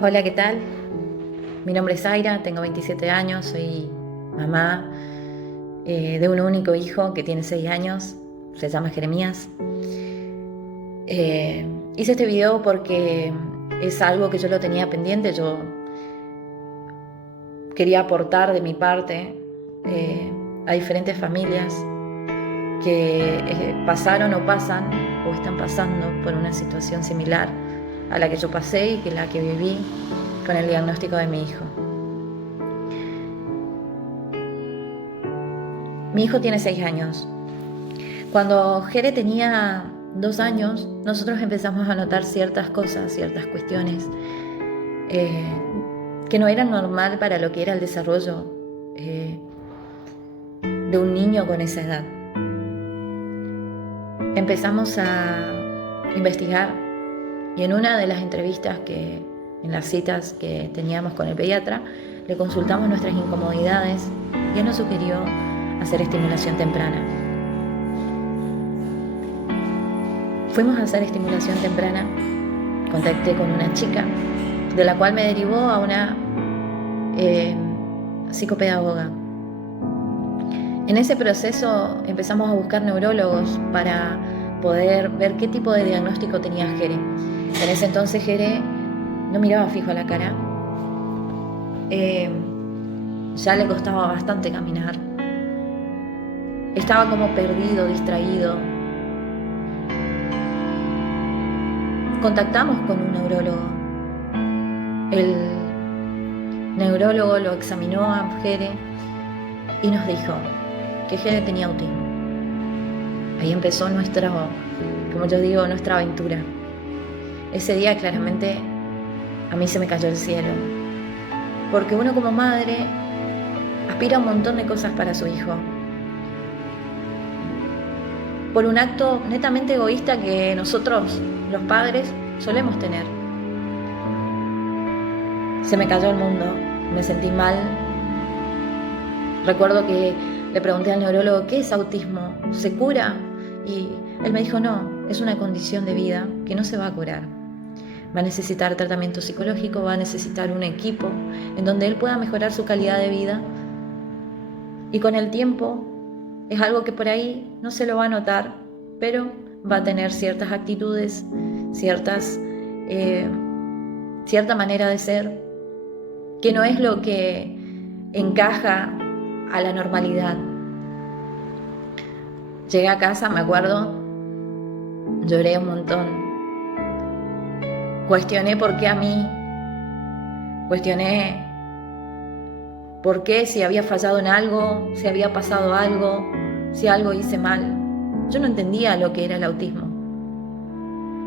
Hola, ¿qué tal? Mi nombre es Zaira, tengo 27 años, soy mamá de un único hijo que tiene 6 años, se llama Jeremías. Eh, Hice este video porque es algo que yo lo tenía pendiente, yo quería aportar de mi parte a diferentes familias que pasaron o pasan o están pasando por una situación similar a la que yo pasé y que la que viví con el diagnóstico de mi hijo. Mi hijo tiene 6 años. Cuando Jere tenía 2 años, nosotros empezamos a notar ciertas cosas, ciertas cuestiones eh, que no eran normal para lo que era el desarrollo de un niño con esa edad. Empezamos a investigar y en una de las entrevistas en las citas que teníamos con el pediatra, le consultamos nuestras incomodidades y él nos sugirió hacer estimulación temprana. Fuimos a hacer estimulación temprana, contacté con una chica, de la cual me derivó a una psicopedagoga. En ese proceso empezamos a buscar neurólogos para poder ver qué tipo de diagnóstico tenía Jere. En ese entonces Jere no miraba fijo a la cara, ya le costaba bastante caminar, estaba como perdido, distraído. Contactamos con un neurólogo. El neurólogo lo examinó a Jere y nos dijo que Jere tenía autismo. Ahí empezó nuestra aventura. Ese día claramente a mí se me cayó el cielo, porque uno como madre aspira a un montón de cosas para su hijo, por un acto netamente egoísta que nosotros, los padres, solemos tener. Se me cayó el mundo, me sentí mal. Recuerdo que le pregunté al neurólogo, ¿qué es autismo? ¿Se cura? Y él me dijo, no, es una condición de vida que no se va a curar. Va a necesitar tratamiento psicológico, va a necesitar un equipo en donde él pueda mejorar su calidad de vida. Y con el tiempo es algo que por ahí no se lo va a notar, pero va a tener ciertas actitudes, cierta manera de ser, que no es lo que encaja a la normalidad. Llegué a casa, me acuerdo, lloré un montón. Cuestioné por qué a mí, cuestioné por qué, si había fallado en algo, si había pasado algo, si algo hice mal. Yo no entendía lo que era el autismo.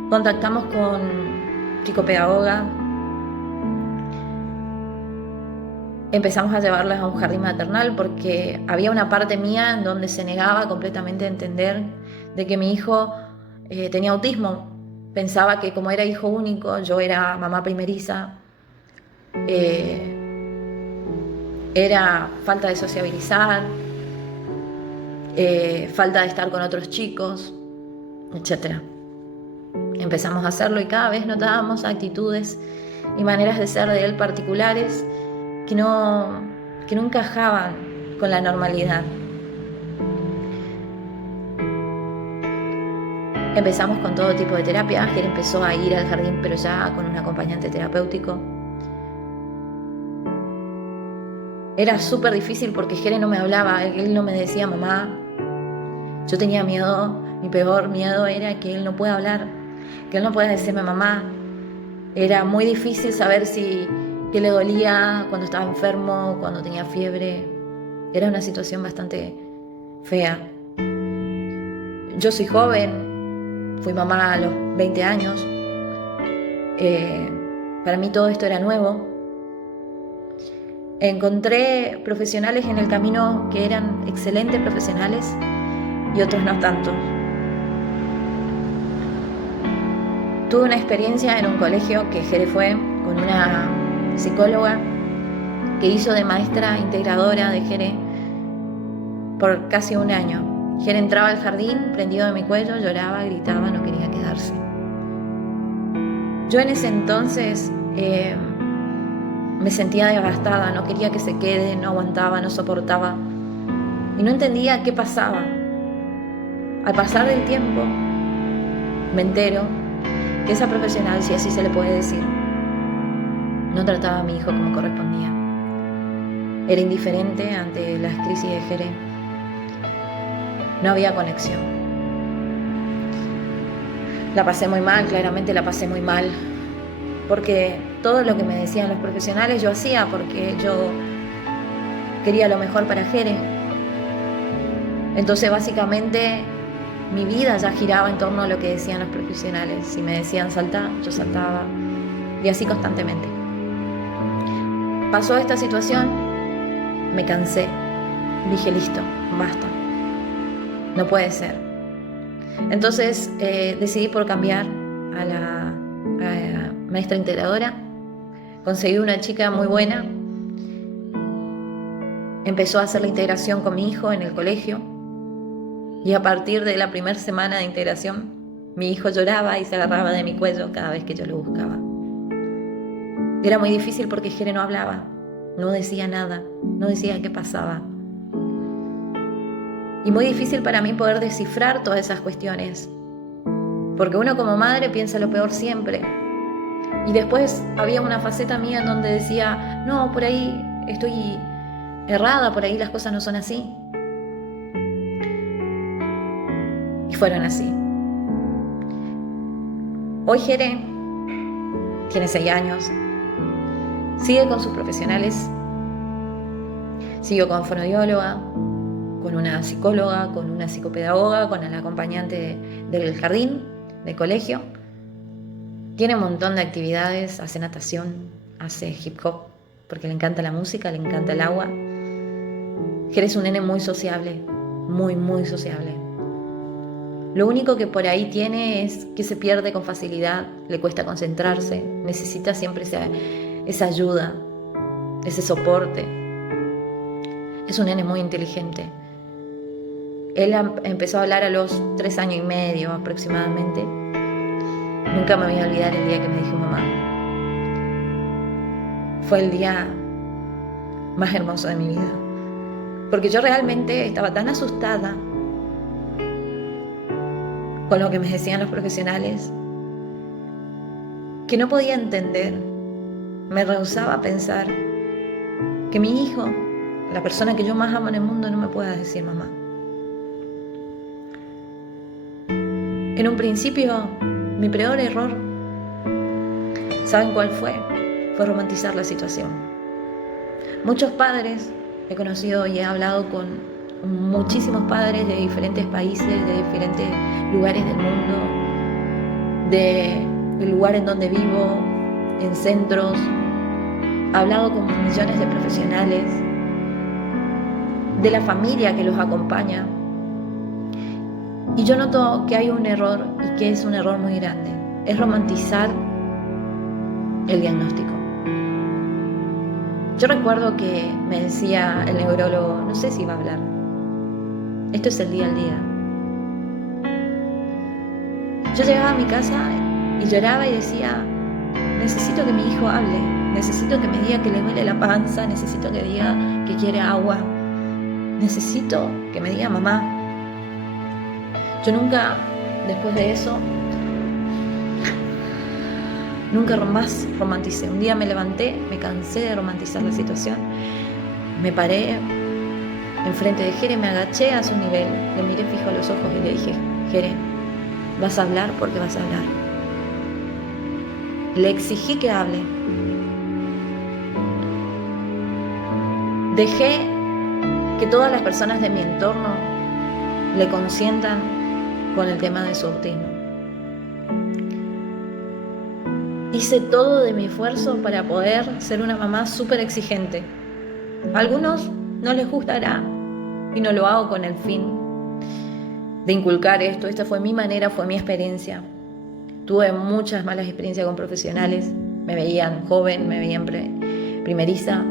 Contactamos con psicopedagoga, empezamos a llevarlas a un jardín maternal porque había una parte mía en donde se negaba completamente a entender de que mi hijo tenía autismo. Pensaba que como era hijo único, yo era mamá primeriza, era falta de sociabilizar, falta de estar con otros chicos, etc. Empezamos a hacerlo y cada vez notábamos actitudes y maneras de ser de él particulares que no encajaban con la normalidad. Empezamos con todo tipo de terapia. Jere empezó a ir al jardín, pero ya con un acompañante terapéutico. Era súper difícil porque Jere no me hablaba, él no me decía mamá. Yo tenía miedo, mi peor miedo era que él no pueda hablar, que él no pueda decirme mamá. Era muy difícil saber qué le dolía cuando estaba enfermo, cuando tenía fiebre. Era una situación bastante fea. Yo soy joven, fui mamá a los 20 años. Para mí todo esto era nuevo. Encontré profesionales en el camino que eran excelentes profesionales y otros no tanto. Tuve una experiencia en un colegio que Jere fue con una psicóloga que hizo de maestra integradora de Jere por casi un año. Jere entraba al jardín prendido de mi cuello, lloraba, gritaba, no quería quedarse. Yo en ese entonces Me sentía devastada, no quería que se quede, no aguantaba, no soportaba. Y no entendía qué pasaba. Al pasar del tiempo, me entero que esa profesional, si así se le puede decir, no trataba a mi hijo como correspondía. Era indiferente ante las crisis de Jere. No había conexión. La pasé muy mal, claramente la pasé muy mal. Porque todo lo que me decían los profesionales yo hacía porque yo quería lo mejor para Jere. Entonces básicamente mi vida ya giraba en torno a lo que decían los profesionales. Si me decían saltar, yo saltaba. Y así constantemente. Pasó esta situación, me cansé. Dije, listo, basta. No puede ser. Entonces decidí por cambiar a la maestra integradora. Conseguí una chica muy buena. Empezó a hacer la integración con mi hijo en el colegio. Y a partir de la primera semana de integración, mi hijo lloraba y se agarraba de mi cuello cada vez que yo lo buscaba. Era muy difícil porque Jere no hablaba, no decía nada, no decía qué pasaba. Y muy difícil para mí poder descifrar todas esas cuestiones. Porque uno como madre piensa lo peor siempre. Y después había una faceta mía en donde decía, no, por ahí estoy errada, por ahí las cosas no son así. Y fueron así. Hoy Jere tiene 6 años, sigue con sus profesionales, siguió con fonoaudióloga, con una psicóloga, con una psicopedagoga, con el acompañante del jardín, del colegio. Tiene un montón de actividades, hace natación, hace hip hop, porque le encanta la música, le encanta el agua. Jere es un nene muy sociable, muy, muy sociable. Lo único que por ahí tiene es que se pierde con facilidad, le cuesta concentrarse, necesita siempre esa ayuda, ese soporte. Es un nene muy inteligente. Él empezó a hablar a los 3 años y medio aproximadamente. Nunca me voy a olvidar el día que me dijo mamá. Fue el día más hermoso de mi vida. Porque yo realmente estaba tan asustada con lo que me decían los profesionales que no podía entender. Me rehusaba a pensar que mi hijo, la persona que yo más amo en el mundo, no me pueda decir mamá. En un principio, mi peor error, ¿saben cuál fue? Fue romantizar la situación. Muchos padres, he conocido y he hablado con muchísimos padres de diferentes países, de diferentes lugares del mundo, del lugar en donde vivo, en centros. He hablado con millones de profesionales, de la familia que los acompaña. Y yo noto que hay un error y que es un error muy grande. Es romantizar el diagnóstico. Yo recuerdo que me decía el neurólogo, no sé si va a hablar. Esto es el día al día. Yo llegaba a mi casa y lloraba y decía, necesito que mi hijo hable, necesito que me diga que le duele la panza, necesito que diga que quiere agua, necesito que me diga mamá. Yo nunca, después de eso, nunca más romanticé. Un día me levanté, me cansé de romantizar la situación, me paré enfrente de Jere, me agaché a su nivel, le miré fijo a los ojos y le dije, Jere, vas a hablar porque vas a hablar. Le exigí que hable. Dejé que todas las personas de mi entorno le consientan con el tema de su autismo. Hice todo de mi esfuerzo para poder ser una mamá súper exigente. A algunos no les gustará y no lo hago con el fin de inculcar esto. Esta fue mi manera, fue mi experiencia. Tuve muchas malas experiencias con profesionales. Me veían joven, me veían primeriza.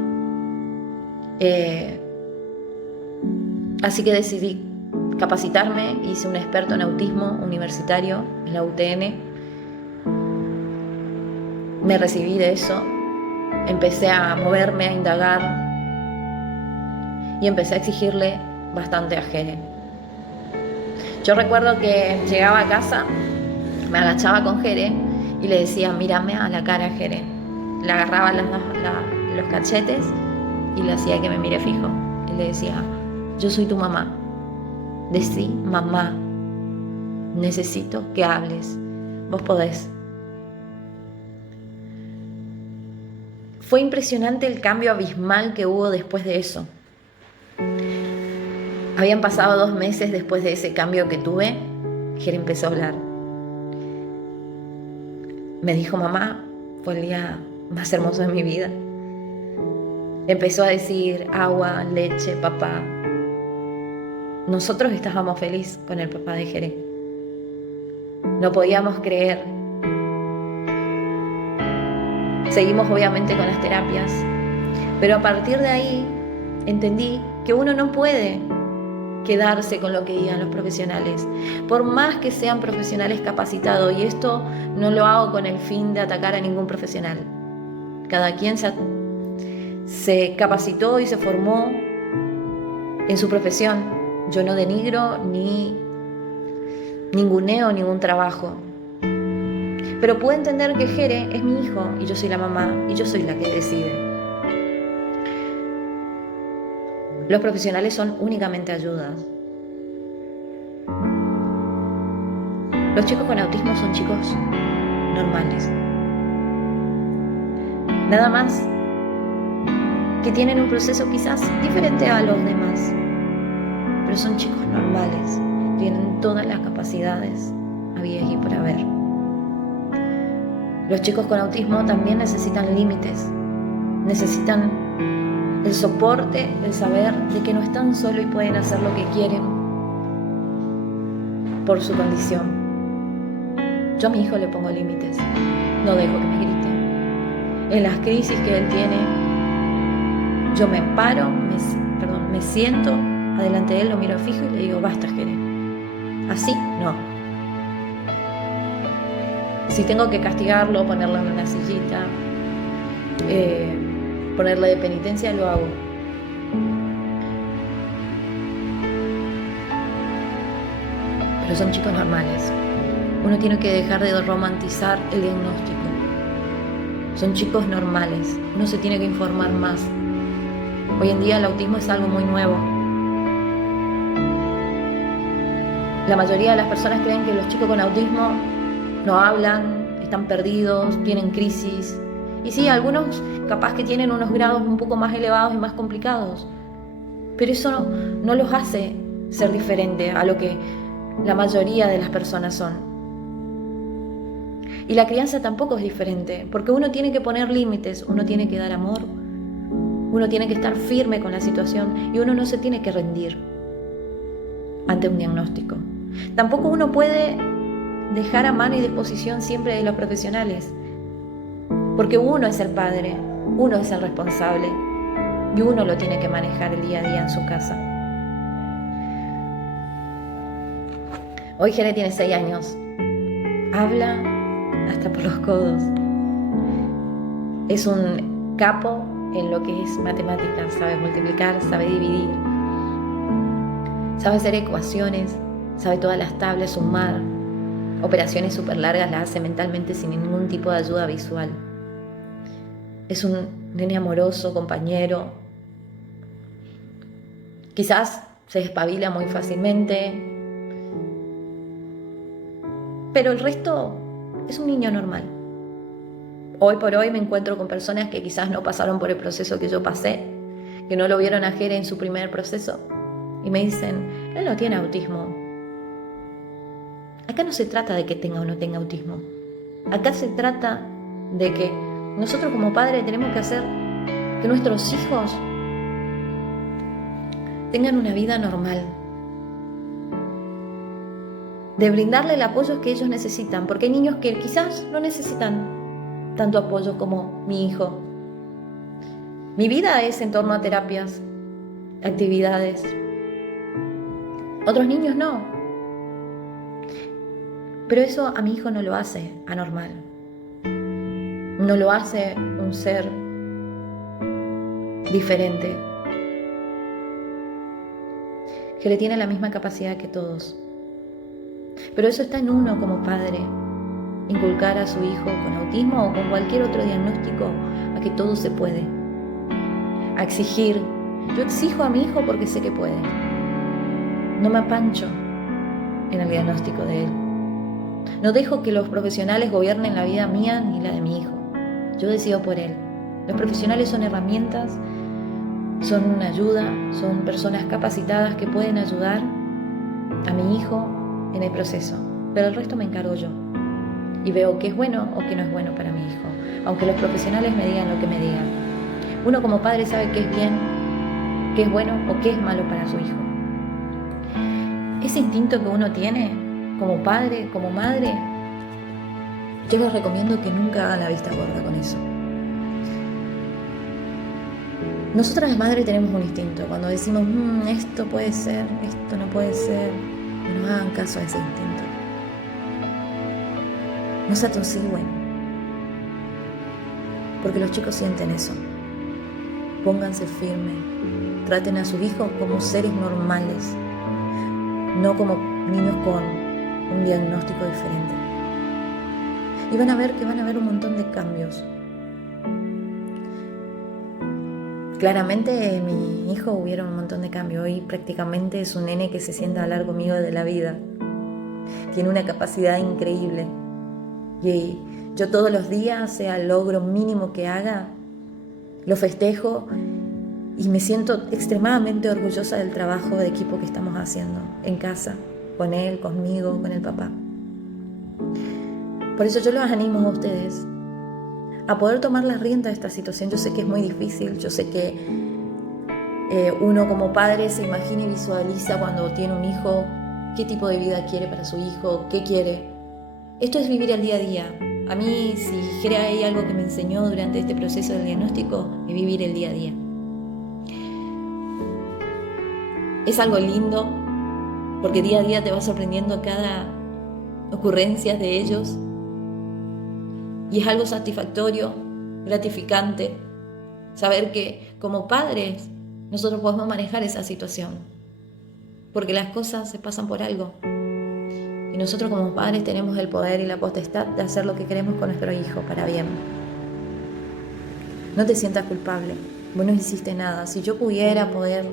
Así que decidí capacitarme, hice un experto en autismo universitario en la UTN. Me recibí de eso empecé a moverme, a indagar y empecé a exigirle bastante a Jere. Yo recuerdo que llegaba a casa, me agachaba con Jere y le decía, mírame a la cara, Jere. Le agarraba los cachetes y le hacía que me mire fijo. Y le decía, yo soy tu mamá. Decí, mamá, necesito que hables. Vos podés. Fue impresionante el cambio abismal que hubo después de eso. Habían pasado 2 meses después de ese cambio que tuve. Jere empezó a hablar. Me dijo, mamá, fue el día más hermoso de mi vida. Empezó a decir agua, leche, papá. Nosotros estábamos felices con el papá de Jere. No podíamos creer. Seguimos obviamente con las terapias, pero a partir de ahí entendí que uno no puede quedarse con lo que digan los profesionales, por más que sean profesionales capacitados, y esto no lo hago con el fin de atacar a ningún profesional. Cada quien se capacitó y se formó en su profesión. Yo no denigro ni ninguneo ningún trabajo, pero puedo entender que Jere es mi hijo y yo soy la mamá y yo soy la que decide. Los profesionales son únicamente ayudas. Los chicos con autismo son chicos normales. Nada más que tienen un proceso quizás diferente a los demás, pero son chicos normales, tienen todas las capacidades habidas y por haber. Los chicos con autismo también necesitan límites, necesitan el soporte, el saber de que no están solos y pueden hacer lo que quieren por su condición. Yo a mi hijo le pongo límites, no dejo que me grite. En las crisis que él tiene, yo me paro, me siento adelante de él, lo miro fijo y le digo, basta, Jere. Así, no. Si tengo que castigarlo, ponerlo en una sillita, ponerle de penitencia, lo hago. Pero son chicos normales. Uno tiene que dejar de romantizar el diagnóstico. Son chicos normales. Uno se tiene que informar más. Hoy en día el autismo es algo muy nuevo. La mayoría de las personas creen que los chicos con autismo no hablan, están perdidos, tienen crisis. Y sí, algunos capaz que tienen unos grados un poco más elevados y más complicados. Pero eso no los hace ser diferentes a lo que la mayoría de las personas son. Y la crianza tampoco es diferente, porque uno tiene que poner límites, uno tiene que dar amor, uno tiene que estar firme con la situación y uno no se tiene que rendir ante un diagnóstico. Tampoco uno puede dejar a mano y disposición siempre de los profesionales, porque uno es el padre, uno es el responsable y uno lo tiene que manejar el día a día en su casa. Hoy Jere tiene 6 años, habla hasta por los codos. Es un capo en lo que es matemáticas, sabe multiplicar, sabe dividir, sabe hacer ecuaciones, sabe todas las tablas, sumar, operaciones súper largas las hace mentalmente sin ningún tipo de ayuda visual. Es un nene amoroso, compañero. Quizás se despabila muy fácilmente, pero el resto es un niño normal. Hoy por hoy me encuentro con personas que quizás no pasaron por el proceso que yo pasé, que no lo vieron a Jere en su primer proceso, y me dicen, él no tiene autismo. Acá no se trata de que tenga o no tenga autismo. Acá se trata de que nosotros como padres tenemos que hacer que nuestros hijos tengan una vida normal, de brindarle el apoyo que ellos necesitan, porque hay niños que quizás no necesitan tanto apoyo como mi hijo. Mi vida es en torno a terapias, actividades. Otros niños no. Pero eso a mi hijo no lo hace anormal. No lo hace un ser diferente. Jere tiene la misma capacidad que todos. Pero eso está en uno como padre. Inculcar a su hijo con autismo o con cualquier otro diagnóstico a que todo se puede. A exigir. Yo exijo a mi hijo porque sé que puede. No me apancho en el diagnóstico de él. No dejo que los profesionales gobiernen la vida mía ni la de mi hijo. Yo decido por él. Los profesionales son herramientas, son una ayuda, son personas capacitadas que pueden ayudar a mi hijo en el proceso. Pero el resto me encargo yo. Y veo qué es bueno o qué no es bueno para mi hijo. Aunque los profesionales me digan lo que me digan. Uno como padre sabe qué es bien, qué es bueno o qué es malo para su hijo. Ese instinto que uno tiene como padre, como madre, yo les recomiendo que nunca hagan la vista gorda con eso. Nosotras las madres tenemos un instinto. Cuando decimos, esto puede ser, esto no puede ser, no hagan caso a ese instinto. No se atosigüen, porque los chicos sienten eso. Pónganse firmes, traten a sus hijos como seres normales, no como niños con un diagnóstico diferente. Y van a ver que van a haber un montón de cambios. Claramente en mi hijo hubieron un montón de cambios. Hoy prácticamente es un nene que se sienta a hablar conmigo de la vida. Tiene una capacidad increíble. Y yo todos los días, sea el logro mínimo que haga, lo festejo y me siento extremadamente orgullosa del trabajo de equipo que estamos haciendo en casa, con él, conmigo, con el papá. Por eso yo los animo a ustedes a poder tomar las riendas de esta situación. Yo sé que es muy difícil, yo sé que uno como padre se imagina y visualiza cuando tiene un hijo qué tipo de vida quiere para su hijo, qué quiere. Esto es vivir el día a día. A mí, si hay algo que me enseñó durante este proceso del diagnóstico, es vivir el día a día. Es algo lindo, porque día a día te va sorprendiendo cada ocurrencia de ellos. Y es algo satisfactorio, gratificante, saber que como padres nosotros podemos manejar esa situación. Porque las cosas se pasan por algo. Y nosotros como padres tenemos el poder y la potestad de hacer lo que queremos con nuestro hijo para bien. No te sientas culpable. Vos no hiciste nada. Si yo pudiera poder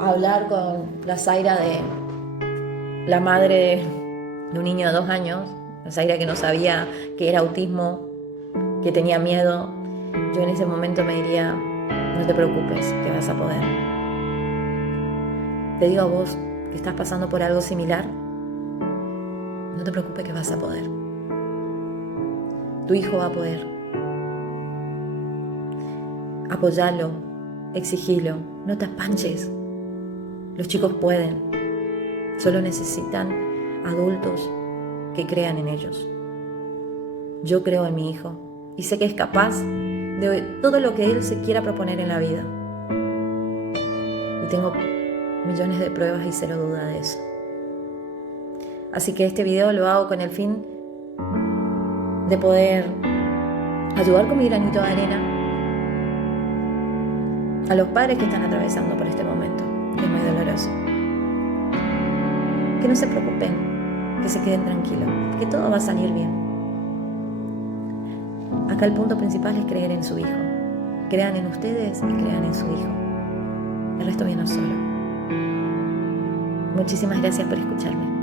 hablar con la Zaira de la madre de un niño de 2 años, la Zaira que no sabía que era autismo, que tenía miedo, yo en ese momento me diría, no te preocupes, que vas a poder. Te digo a vos que estás pasando por algo similar, no te preocupes que vas a poder. Tu hijo va a poder. Apóyalo, exigilo, no te apanches. Los chicos pueden, solo necesitan adultos que crean en ellos. Yo creo en mi hijo y sé que es capaz de todo lo que él se quiera proponer en la vida. Y tengo millones de pruebas y cero duda de eso. Así que este video lo hago con el fin de poder ayudar con mi granito de arena a los padres que están atravesando por este momento, que es muy doloroso. Que no se preocupen, que se queden tranquilos, que todo va a salir bien. Acá el punto principal es creer en su hijo. Crean en ustedes y crean en su hijo. El resto viene solo. Muchísimas gracias por escucharme.